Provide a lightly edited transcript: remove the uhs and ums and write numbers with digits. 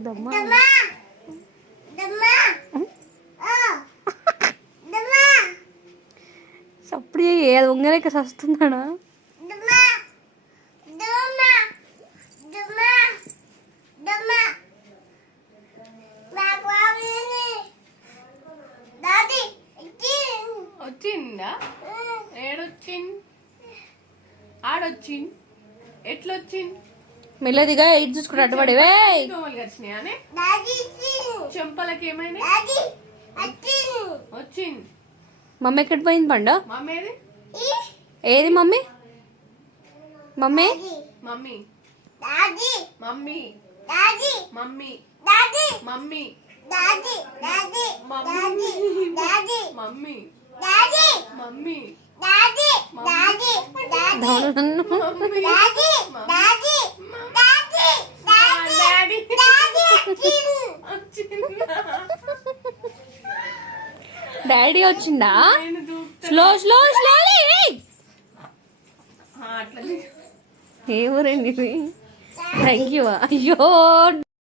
దమ్మా సప్పుడు ఏది ఉంగరేక సస్తున్నాడా వచ్చిందా ఏడొచ్చింది ఆడొచ్చింది ఎట్లొచ్చింది మెల్లదిగా ఎయిట్ చూసుకుంటా అడ్డుపడి దోమలు కరిచినాయనే చెంపలకి ఏమైనా వచ్చింది మమ్మీ ఎక్కడ పోయింది పండు మమ్మీ ఏది ఏది mummy mummy mummy mummy mummy mummy mummy mummy daddy వచ్చిందా స్లో స్లో స్లో అట్లా ఏ ఊరండి థ్యాంక్ యూ అయ్యో